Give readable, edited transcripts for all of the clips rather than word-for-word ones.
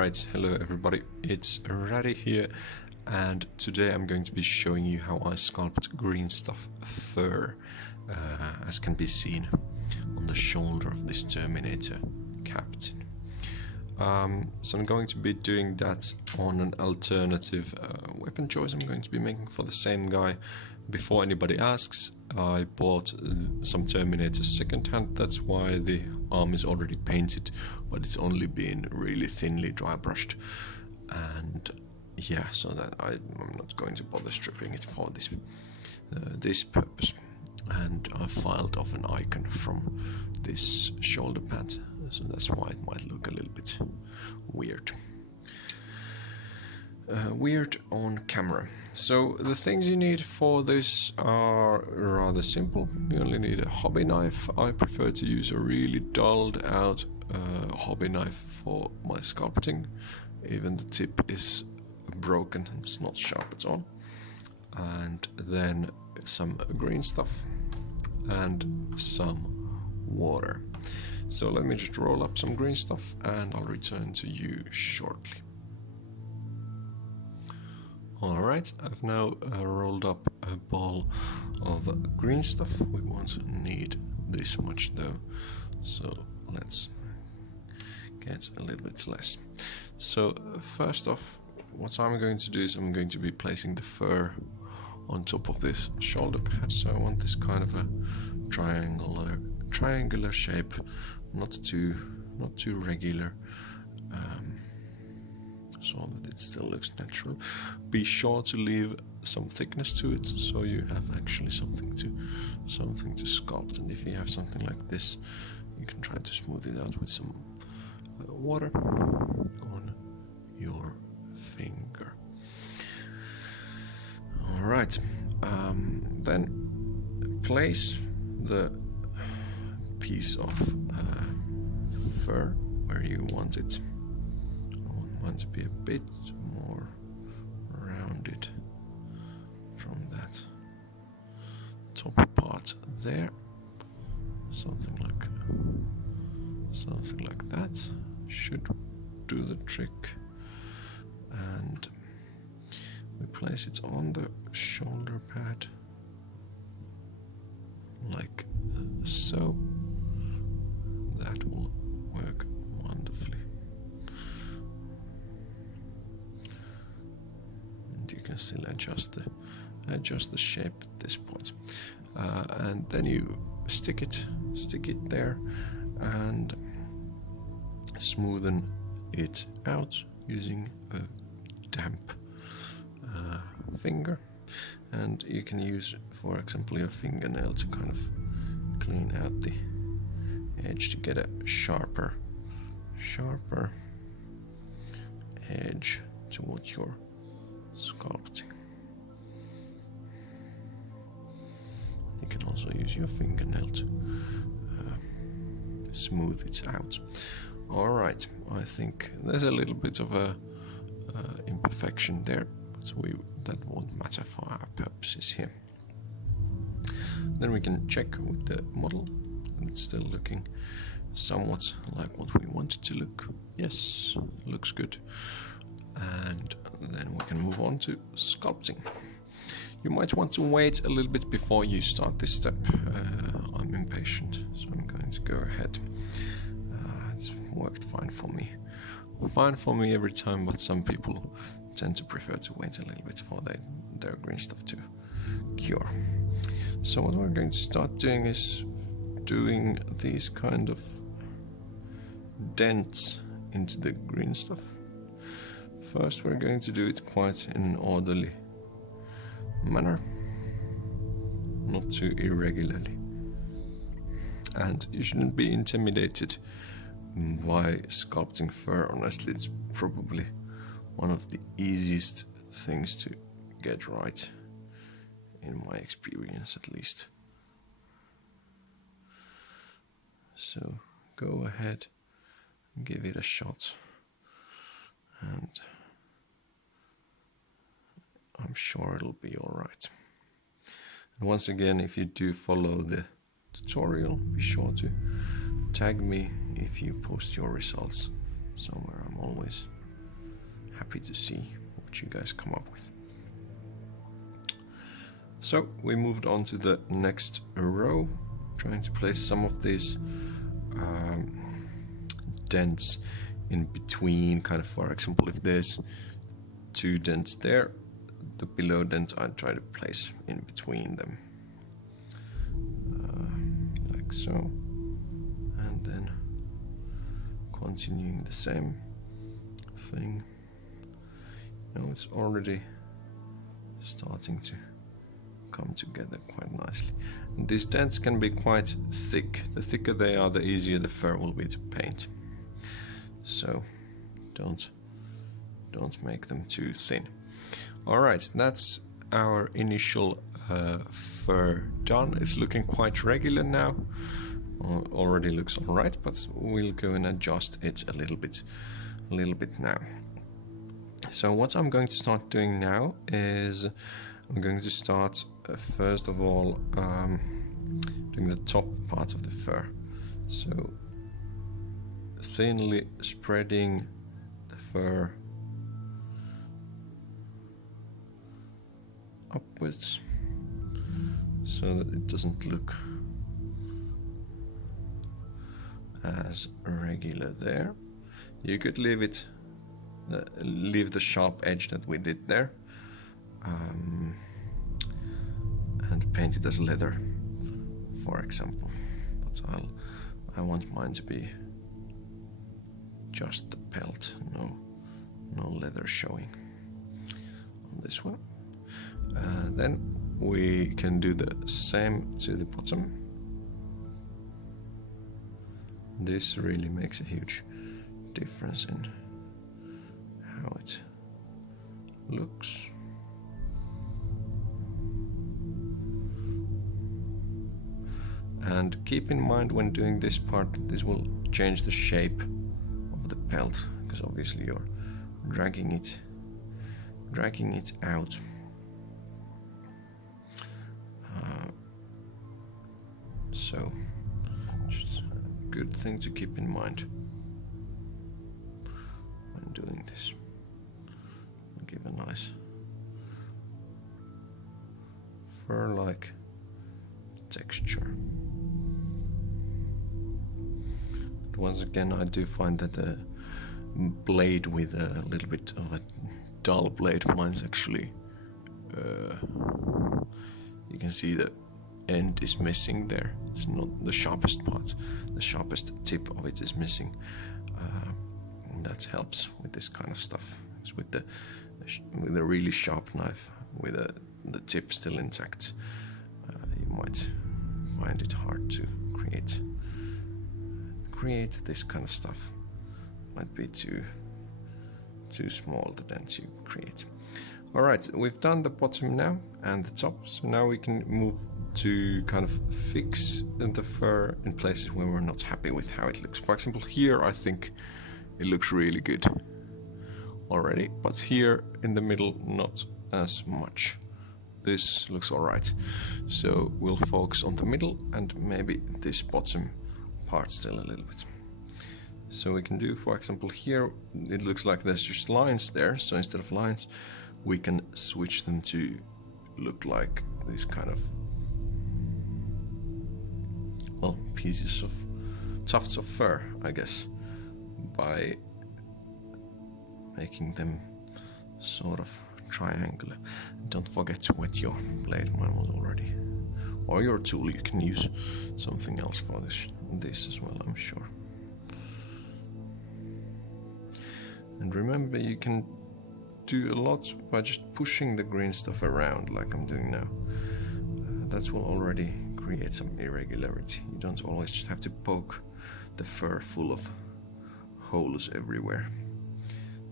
Alright, hello everybody, it's Raddy here, and today I'm going to be showing you how I sculpt green stuff fur, as can be seen on the shoulder of this Terminator captain. So I'm going to be doing that on an alternative weapon choice I'm going to be making for the same guy. Before anybody asks, I bought some Terminators secondhand, that's why the arm is already painted, but it's only been really thinly dry brushed. And yeah, so that I'm not going to bother stripping it for this purpose. And I filed off an icon from this shoulder pad, so that's why it might look a little bit weird. Weird on camera. So the things you need for this are rather simple. You only need a hobby knife. I prefer to use a really dulled out hobby knife for my sculpting. Even the tip is broken, it's not sharp at all. And then some green stuff and some water. So let me just roll up some green stuff and I'll return to you shortly. Alright, I've now rolled up a ball of green stuff. We won't need this much though, so let's get a little bit less. So first off, what I'm going to do is I'm going to be placing the fur on top of this shoulder pad. So I want this kind of a triangular shape, not too regular. So that it still looks natural. Be sure to leave some thickness to it, so you have actually something to sculpt. And if you have something like this, you can try to smooth it out with some water on your finger. All right. Then place the piece of fur where you want it. Want to be a bit more rounded from that top part there, something like that should do the trick. And we place it on the shoulder pad like so. That will work wonderfully. You can still adjust the shape at this point, and then you stick it there and smoothen it out using a damp finger. And you can use, for example, your fingernail to kind of clean out the edge to get a sharper edge to what you're sculpting. You can also use your fingernail to smooth it out. Alright, I think there's a little bit of a imperfection there, but that won't matter for our purposes here. Then we can check with the model, and it's still looking somewhat like what we want it to look. Yes, looks good. And then we can move on to sculpting. You might want to wait a little bit before you start this step. I'm impatient, so I'm going to go ahead. It's worked fine for me. Fine for me every time, but some people tend to prefer to wait a little bit for their green stuff to cure. So what we're going to start doing is doing these kind of dents into the green stuff. First, we're going to do it quite in an orderly manner, not too irregularly. And you shouldn't be intimidated by sculpting fur. Honestly, it's probably one of the easiest things to get right, in my experience at least. So go ahead and give it a shot, and I'm sure it'll be alright. And once again, if you do follow the tutorial, be sure to tag me if you post your results somewhere. I'm always happy to see what you guys come up with. So we moved on to the next row, trying to place some of these dents in between, kind of, for example, if there's 2 dents there, the below dent I try to place in between them, like so, and then continuing the same thing. You know, it's already starting to come together quite nicely. And these dents can be quite thick. The thicker they are, the easier the fur will be to paint. So don't make them too thin. Alright, that's our initial fur done. It's looking quite regular now. Already looks alright, but we'll go and adjust it a little bit now. So what I'm going to start doing now is I'm going to start first of all doing the top part of the fur. So thinly spreading the fur upwards so that it doesn't look as regular there. You could leave it, leave the sharp edge that we did there, and paint it as leather, for example. But I want mine to be just the pelt, no leather showing on this one. Then we can do the same to the bottom. This really makes a huge difference in how it looks. And keep in mind when doing this part that this will change the shape of the pelt, because obviously you're dragging it out. So just a good thing to keep in mind when doing this. I'll give a nice fur-like texture. But once again, I do find that the blade with a little bit of a dull blade, mine's actually you can see the end is missing there. It's not the sharpest part. The sharpest tip of it is missing. And that helps with this kind of stuff. It's with a really sharp knife with the tip still intact, you might find it hard to create this kind of stuff. Might be too small, the dent you create. Alright, we've done the bottom now and the top, so now we can move to kind of fix the fur in places where we're not happy with how it looks. For example, here I think it looks really good already, but here in the middle not as much. This looks alright, so we'll focus on the middle and maybe this bottom part still a little bit. So we can do, for example, here it looks like there's just lines there, so instead of lines we can switch them to look like these kind of, well, pieces of tufts of fur, I guess, by making them sort of triangular. Don't forget to wet your blade, mine was already, or your tool. You can use something else for this as well, I'm sure. And remember, you can do a lot by just pushing the green stuff around like I'm doing now. That will already create some irregularity. You don't always just have to poke the fur full of holes everywhere.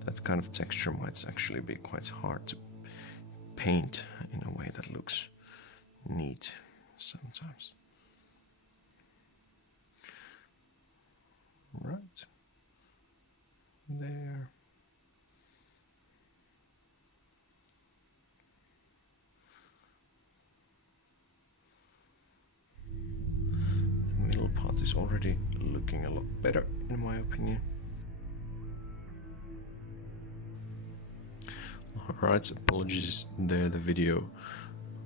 That kind of texture might actually be quite hard to paint in a way that looks neat sometimes. Right. There. Part is already looking a lot better in my opinion. Alright, apologies there, the video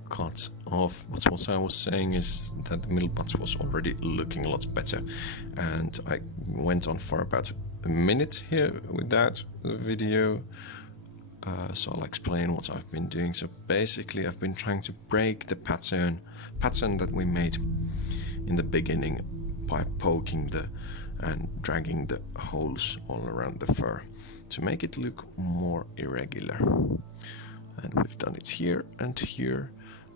cut off. But what I was saying is that the middle part was already looking a lot better, and I went on for about a minute here with that video. So I'll explain what I've been doing. So basically I've been trying to break the pattern that we made in the beginning by poking and dragging the holes all around the fur to make it look more irregular. And we've done it here and here,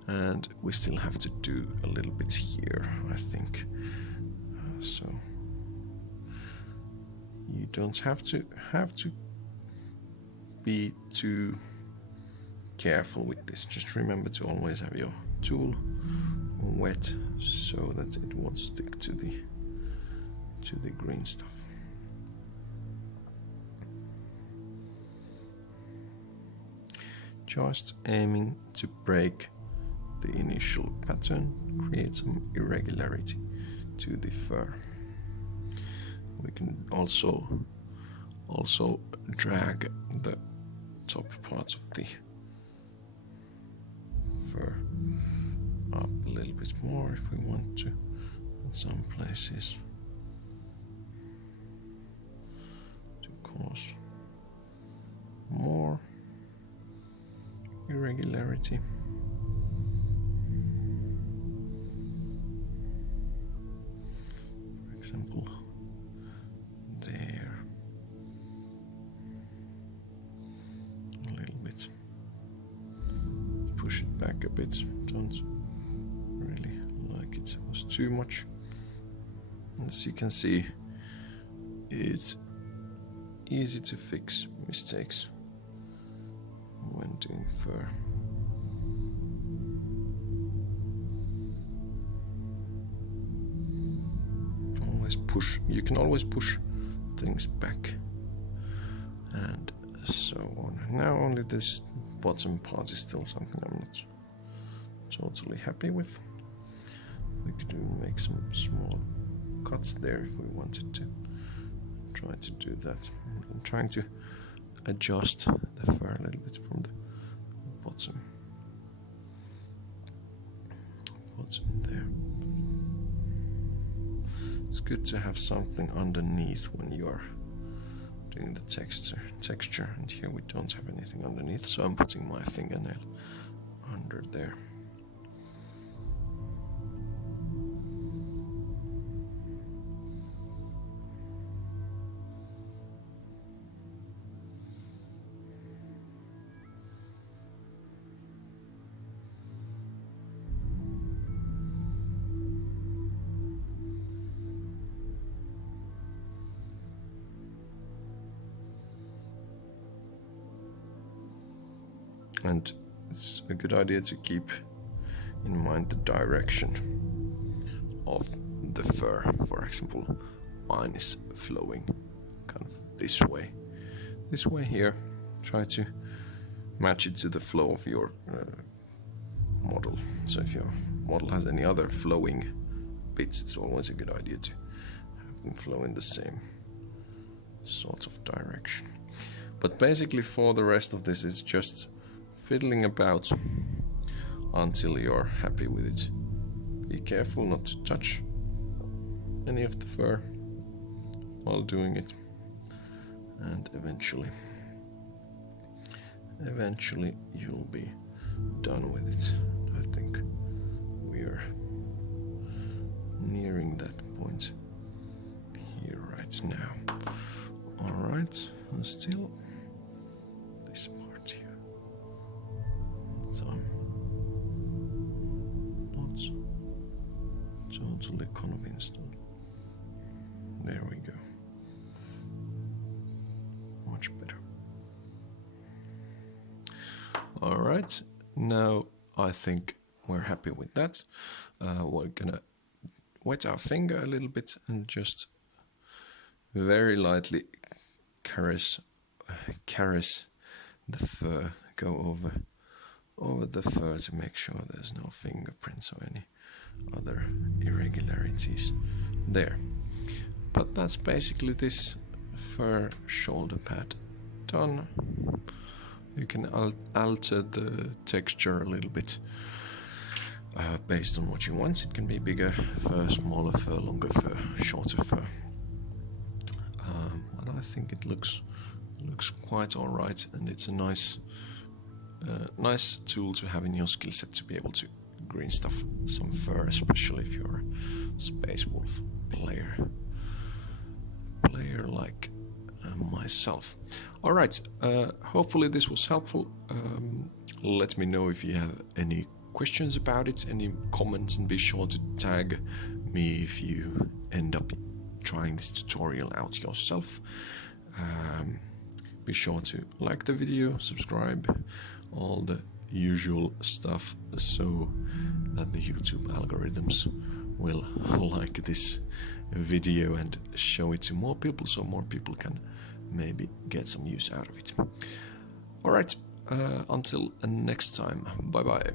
and we still have to do a little bit here, I think. So you don't have to be too careful with this. Just remember to always have your tool wet so that it won't stick to the green stuff. Just aiming to break the initial pattern, create some irregularity to the fur. We can also drag the top parts of the fur up a little bit more if we want to in some places to cause more irregularity. For example, there. A little bit. Push it back a bit. Don't really like it was too much. As you can see, it's easy to fix mistakes when doing fur. Always push. You can always push things back and so on. Now only this bottom part is still something I'm not totally happy with. We could make some small cuts there if we wanted to. Try to do that. I'm trying to adjust the fur a little bit from the bottom there. It's good to have something underneath when you are doing the texture, and here we don't have anything underneath, so I'm putting my fingernail under there. And it's a good idea to keep in mind the direction of the fur. For example, mine is flowing kind of this way here. Try to match it to the flow of your model. So if your model has any other flowing bits, it's always a good idea to have them flow in the same sort of direction. But basically for the rest of this, it's just fiddling about until you're happy with it. Be careful not to touch any of the fur while doing it, and eventually you'll be done with it. I think we are nearing that point here right now. Alright, still this part here. So I'm not totally convinced on. There we go. Much better. Alright, now I think we're happy with that. We're gonna wet our finger a little bit and just very lightly caress the fur, go over the fur to make sure there's no fingerprints or any other irregularities there. But that's basically this fur shoulder pad done. You can alter the texture a little bit based on what you want. It can be bigger fur, smaller fur, longer fur, shorter fur. But I think it looks quite alright, and it's a nice tool to have in your skill set to be able to green stuff some fur, especially if you're a Space Wolf player like myself. Alright, hopefully this was helpful. Let me know if you have any questions about it, any comments, and be sure to tag me if you end up trying this tutorial out yourself. Be sure to like the video, subscribe, all the usual stuff, so that the YouTube algorithms will like this video and show it to more people, so more people can maybe get some use out of it. Alright, until next time, bye bye.